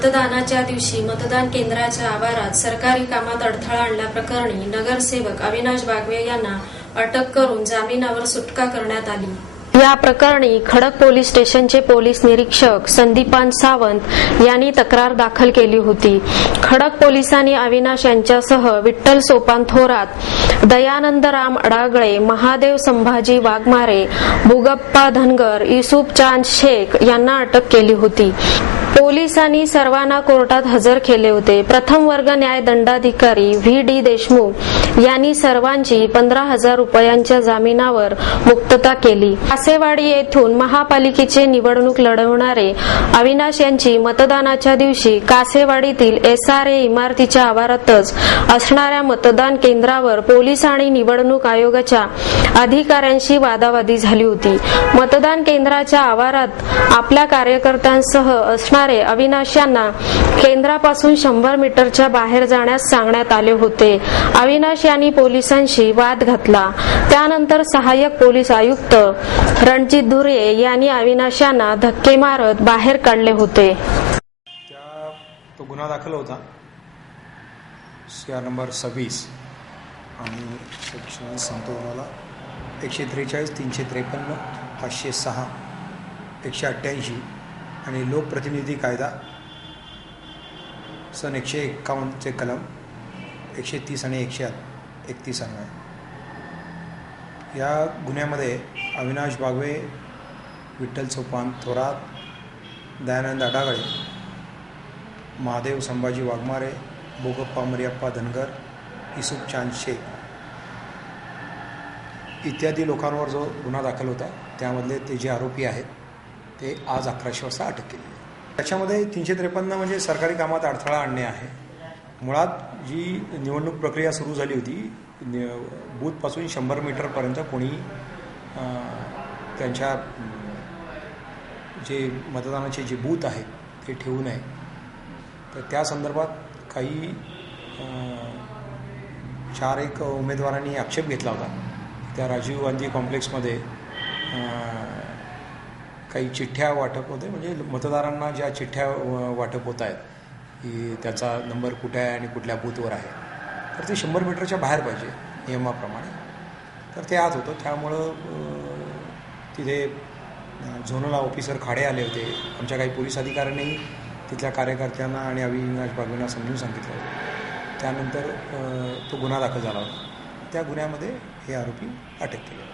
मतदानाच्या दिवशी मतदान केंद्राच्या आवारात सरकारी कामात अडथळा आणल्याप्रकरणी नगरसेवक अविनाश बागवे यांना अटक करून जामिनावर सुटका करण्यात आली। या प्रकरणी खडक पोलीस स्टेशनचे पोलीस निरीक्षक संदीपान सावंत यांनी तक्रार दाखल केली होती। खडक पोलिसांनी अविनाश यांच्यासह विठ्ठल सोपान थोरात, दयानंद राम अडागळे, महादेव संभाजी वाघमारे, भुगप्पा धनगर, युसुफ चांद शेख यांना अटक केली होती। पोलिसांनी सर्वांना कोर्टात हजर केले होते। प्रथम वर्ग न्याय दंडाधिकारी व्ही.डी. देशमुख यांनी सर्वांची 15,000 रुपयांच्या जामिनावर मुक्तता केली। कासेवाडी येथून महापालिकेचे निवडणूक लढवणारे अविनाश यांची मतदानाच्या दिवशी कासेवाडीतील SRA इमारतीच्या आवारातच असणाऱ्या मतदान केंद्रावर पोलीस आणि निवडणूक आयोगाच्या अधिकाऱ्यांशी वादावादी झाली होती। मतदान केंद्राच्या आवारात आपल्या कार्यकर्त्यांसह असणारे अविनाश यांना केंद्रापासून 100 मीटरच्या बाहेर जाण्यास सांगण्यात आले होते। अविनाश यांनी पोलिसांशी वाद घातला। त्यानंतर सहाय्यक पोलीस आयुक्त रणजित धुरे यांनी अविनाश यांना धक्के मारत बाहेर काढले होते। तो गुन्हा दाखल होता CR नंबर 26 आणि सेक्शन सांगतो तुम्हाला 143, 353, 506, 188 आणि लोकप्रतिनिधी कायदा सन 151 कलम 130 आणि 131 अन्वये या गुन्ह्यामध्ये अविनाश बागवे, विठ्ठल सोपान थोरात, दयानंद अडागळे, महादेव संभाजी वाघमारे, भोगप्पा मरियप्पा धनगर, युसुफ चांद शेख इत्यादी लोकांवर जो गुन्हा दाखल होता त्यामधले ते जे आरोपी आहेत ते आज 11 वाजता अटक केली। त्याच्यामध्ये 353 म्हणजे सरकारी कामात अडथळा आणणे आहे। मुळात जी निवडणूक प्रक्रिया सुरू झाली होती बूथपासून 100 मीटरपर्यंत कोणी त्यांच्या जे मतदानाचे जे बूथ आहेत ते ठेवू नये। तर त्या संदर्भात काही 4-1 उमेदवारांनी आक्षेप घेतला होता। त्या राजीव गांधी कॉम्प्लेक्समध्ये काही चिठ्ठ्या वाटप होते, म्हणजे मतदारांना ज्या चिठ्ठ्या वाटप होत आहेत की त्याचा नंबर कुठे आहे आणि कुठल्या बूथवर आहे, तर ते 100 मीटरच्या बाहेर पाहिजे नियमाप्रमाणे। तर ते आज होतं, त्यामुळं तिथे झोनल ऑफिसर खाडे आले होते। आमच्या काही पोलीस अधिकाऱ्यांनी तिथल्या कार्यकर्त्यांना आणि अविनाश बागवेंना समजून सांगितलं होतं। त्यानंतर तो गुन्हा दाखल झाला होता। त्या गुन्ह्यामध्ये हे आरोपी अटक केले।